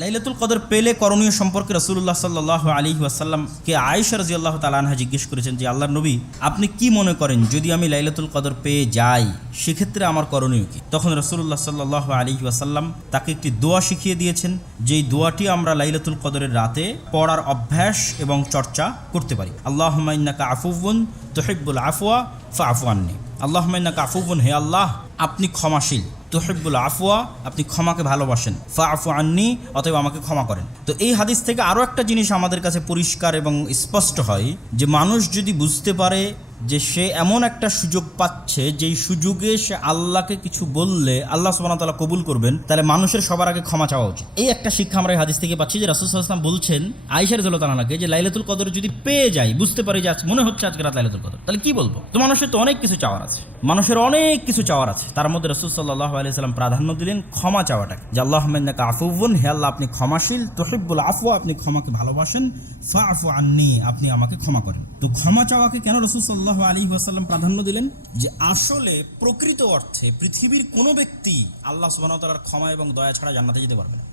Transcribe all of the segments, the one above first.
লাইলাতুল কদর পেলে করণীয় সম্পর্কে রাসূলুল্লাহ সাল্লাল্লাহু আলাইহি ওয়াসাল্লামকে আয়েশা রাদিয়াল্লাহু তাআলা আনহা জিজ্ঞেস করেছেন যে আল্লাহর নবী, আপনি কি মনে করেন যদি আমি লাইলাতুল কদর পেয়ে যাই সেক্ষেত্রে আমার করণীয় কি? তখন রাসূলুল্লাহ সাল্লাল্লাহু আলাইহি ওয়াসাল্লাম তাকে একটি দোয়া শিখিয়ে দিয়েছেন, যেই দোয়াটি আমরা লাইলাতুল কদরের রাতে পড়ার অভ্যাস এবং চর্চা করতে পারি। আল্লাহুম্মা ইন্নাকা আফুউন তুহিব্বুল আফওয়া ফাআফু আন্নি। আল্লাহুম্মা ইন্নাকা আফুউন, হে আল্লাহ আপনি ক্ষমাশীল, তুহিব্বুল আফওয়া আপনি ক্ষমাকে ভালোবাসেন, ফাআফু আন্নি অতএব আমাকে ক্ষমা করেন। তো এই হাদিস থেকে আরও একটা জিনিস আমাদের কাছে পরিষ্কার এবং স্পষ্ট হয় যে মানুষ যদি বুঝতে পারে যে সে এমন একটা সুযোগ পাচ্ছে যেই সুযোগে সে আল্লাহকে কিছু বললে আল্লাহ সুবহানাহু ওয়া তাআলা কবুল করবেন, তাহলে মানুষের সবার আগে ক্ষমা চাওয়া উচিত। এই একটা শিক্ষা আমরা এই হাদিস থেকে পাচ্ছি যে রাসূল সাল্লাল্লাহু আলাইহি ওয়াসাল্লাম বলছেন আয়েশা রাদিয়াল্লাহু আনহাকে যে লাইলাতুল কদর যদি পেয়ে যাই, বুঝতে পারি যে আজ মনে হচ্ছে আজকে রাত লাইলাতুল কদর, তাহলে কি বলবো? তো মানুষের তো অনেক কিছু চাওয়ার আছে, তার মধ্যে রাসূল সাল্লাল্লাহু আলাইহি ওয়াসাল্লাম প্রাধান্য দিলেন ক্ষমা চাওয়াটাকে, যে আল্লাহুম্মা ইন্নাকা আফুউন, হে আল্লাহ আপনি ক্ষমাশীল, তুহিব্বুল আফওয়া আপনি ক্ষমাকে ভালোবাসেন, ফাআফু আন্নি আপনি আমাকে ক্ষমা করেন। তো ক্ষমা চাওয়াকে কেন রাসূল সাল্লাল্লাহু আলাইহি ওয়াসাল্লাম প্রাধান্য দিলেন? যে আসলে প্রকৃত অর্থে পৃথিবীর কোনো ব্যক্তি আল্লাহ সুবহানাহু ওয়া তাআলার ক্ষমা এবং দয়া ছাড়া জান্নাতে যেতে পারবে না।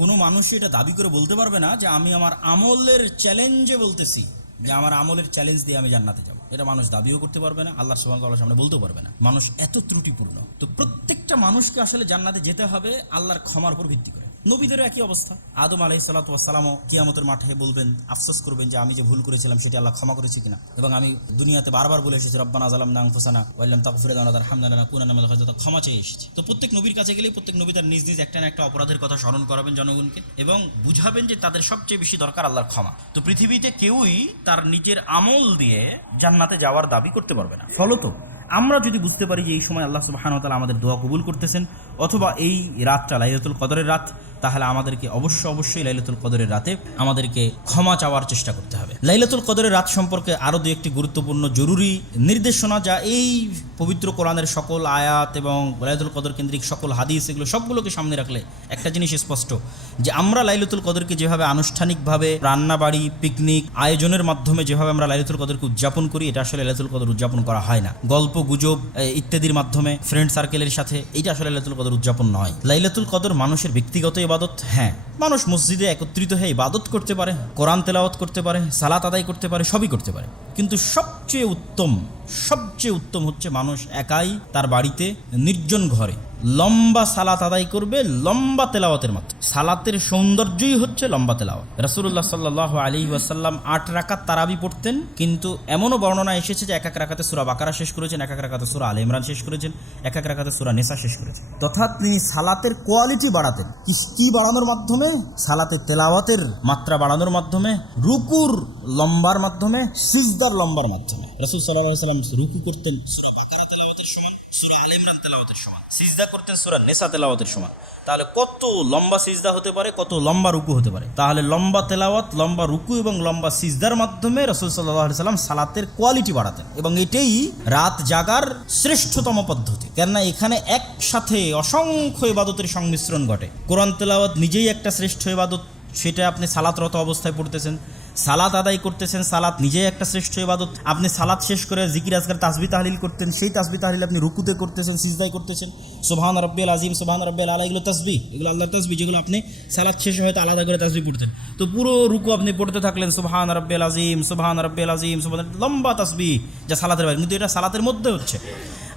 কোনো মানুষই এটা দাবি করে বলতে পারবে না যে আমি আমার আমলের চ্যালেঞ্জে বলতেছি যে আমার আমলের চ্যালেঞ্জ দিয়ে আমি জান্নাতে যাব। এটা মানুষ দাবিও করতে পারবে না, আল্লাহ সুবহানাহু ওয়া তাআলার সামনে বলতেও পারবে না। মানুষ এত ত্রুটিপূর্ণ। তো প্রত্যেকটা মানুষকে আসলে জান্নাতে যেতে হবে আল্লাহর ক্ষমার উপর ভিত্তি করে। নবীদেরও একই অবস্থা। আদম আলাইহিস সালাতু ওয়াস সালামও কিয়ামতের মাঠে বলবেন, আফসোস করবেন যে আমি যে ভুল করেছিলাম সেটা আল্লাহ ক্ষমা করেছে কিনা, এবং আমি দুনিয়াতে বারবার বলে এসেছি রব্বানা যালামনা আনফুসানা ওয়া ইল্লাম তাগফির লানা ওয়া তারহামনা লানাকুনান্না মিনাল খাসিরিন, ক্ষমা চেয়ে এসেছি। তো প্রত্যেক নবীর কাছে গেলেই প্রত্যেক নবী তার নিজ নিজ একটা না একটা অপরাধের কথা স্মরণ করাবেন জনগণকে এবং বুঝাবেন যে তাদের সবচেয়ে বেশি দরকার আল্লাহর ক্ষমা। তো পৃথিবীতে কেউই তার নিজের আমল দিয়ে জান্নাতে যাওয়ার দাবি করতে পারবে না। ফলত আমরা যদি বুঝতে পারি যে এই সময় আল্লাহ সুবহানাহু ওয়া তাআলা আমাদের দোয়া কবুল করতেছেন, অথবা এই রাতটা লাইলাতুল কদরের রাত, তাহলে আমাদেরকে অবশ্যই লাইলাতুল কদরের রাতে আমাদেরকে ক্ষমা চাওয়ার চেষ্টা করতে হবে। লাইলাতুল কদরের রাত সম্পর্কে আরও দুই একটি গুরুত্বপূর্ণ জরুরি নির্দেশনা, যা এই পবিত্র কোরআনের সকল আয়াত এবং লাইলাতুল কদর কেন্দ্রিক সকল হাদিস এগুলো সবগুলোকে সামনে রাখলে একটা জিনিস স্পষ্ট, যে আমরা লাইলাতুল কদরকে যেভাবে আনুষ্ঠানিকভাবে রান্নাবাড়ি, পিকনিক আয়োজনের মাধ্যমে যেভাবে আমরা লাইলাতুল কদরকে উদযাপন করি, এটা আসলে লাইলাতুল কদর উদযাপন করা হয় না। গল্প গুজব ইত্যাদির মাধ্যমে ফ্রেন্ড সার্কেলের সাথে, এটা আসলে লাইলাতুল কদর উদযাপন নয়। লাইলাতুল কদর মানুষের ব্যক্তিগত ইবাদত। হ্যাঁ, মানুষ মসজিদে একত্রিত হয়ে ইবাদত করতে পারে, কোরআন তেলাওয়াত করতে পারে, সালাত আদায় করতে পারে, সবই করতে পারে, কিন্তু সবচেয়ে উত্তম হচ্ছে মানুষ একাই তার বাড়িতে নির্জন ঘরে লম্বা সালাত আদায় করবে, লম্বা তেলাওয়াতের মাধ্যমে। সালাতের সৌন্দর্যই হচ্ছে লম্বা তেলাওয়াত। রাসূলুল্লাহ সাল্লাল্লাহু আলাইহি ওয়াসাল্লাম 8 রাকাত তারাবি পড়তেন, কিন্তু এমনও বর্ণনা এসেছে যে এক রাকাতে সূরা বাকারা শেষ করেছেন, এক রাকাতে সূরা আলে ইমরান শেষ করেছেন, এক রাকাতে সূরা নিসা শেষ করেছেন। তথা তিনি সালাতের কোয়ালিটি বাড়াতেন। কি বাড়ানোর মাধ্যমে? সালাতের তেলাওয়াতের মাত্রা বাড়ানোর মাধ্যমে, রুকুর লম্বার মাধ্যমে, সিজদার লম্বার মাধ্যমে। রাসূল সাল্লাল্লাহু আলাইহি ওয়াসাল্লাম রুকু করতেন সূরা বাকারা তেলাওয়াতের সমান, সূরা আলে ইমরান তেলাওয়াতের সমান, সিজদা করতেন সূরা নিসা তেলাওয়াতের সমান। তাহলে কত লম্বা সিজদা হতে পারে, কত লম্বা রুকু হতে পারে। তাহলে লম্বা তেলাওয়াত, লম্বা রুকু এবং লম্বা সিজদার মাধ্যমে রাসূল সাল্লাল্লাহু আলাইহি ওয়াসাল্লাম সালাতের কোয়ালিটি বাড়াতেন, এবং এটাই রাত জাগার শ্রেষ্ঠতম পদ্ধতি। কেননা এখানে একসাথে অসংখ্য ইবাদতের সংমিশ্রণ ঘটে। কোরআন তেলাওয়াত নিজেই একটা শ্রেষ্ঠ ইবাদত, সেটা আপনি সালাতরত অবস্থায় পড়তেছেন, সালাত আদায় করতেছেন, সালাত নিজেই একটা শ্রেষ্ঠ ইবাদত। আপনি সালাত শেষ করে জিকির আজকার তাসবিহ তাহলিল করতেন, সেই তাসবিহ তাহলিল আপনি রুকুতে করতেছেন, সিজদায় করতেছেন। সুবহান রাব্বিয়াল আযীম, সুবহান রাব্বিয়াল আলা, এগুলো তাসবিহ, এগুলো আল্লাহর তাসবিহ, যেগুলো আপনি সালাত শেষে হয়তো আলাদা করে তাসবিহ পড়তেন। তো পুরো রুকু আপনি পড়তে থাকলেন সুবহান রাব্বিয়াল আযীম, সুবহান রাব্বিয়াল আযীম, সুবহান, লম্বা তাসবিহ, যা সালাতের বাইরে, কিন্তু এটা সালাতের মধ্যে হচ্ছে।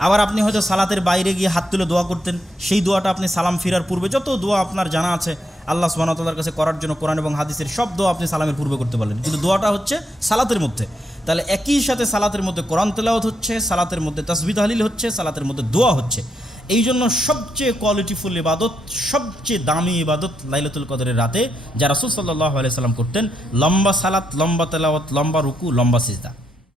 আবার আপনি হয়তো সালাতের বাইরে গিয়ে হাত তুলে দোয়া করতেন, সেই দোয়াটা আপনি সালাম ফিরার পূর্বে, যত দোয়া আপনার জানা আছে আল্লাহ সুবহানাহু ওয়া তাআলার কাছে করার জন্য কোরআন এবং হাদিসের সব দোয়া আপনি সালামের পূর্বে করতে পারলেন, কিন্তু দোয়াটা হচ্ছে সালাতের মধ্যে। তাহলে একই সাথে সালাতের মধ্যে কোরআন তেলাওয়াত হচ্ছে, সালাতের মধ্যে তাসবিহ তাহলিল হচ্ছে, সালাতের মধ্যে দোয়া হচ্ছে। এই জন্য সবচেয়ে কোয়ালিটিফুল ইবাদত, সবচেয়ে দামি ইবাদত লাইলাতুল কদরের রাতে যা রাসূল সাল্লাল্লাহু আলাইহি ওয়াসাল্লাম করতেন, লম্বা সালাত, লম্বা তেলাওয়াত, লম্বা রুকু, লম্বা সিজদা।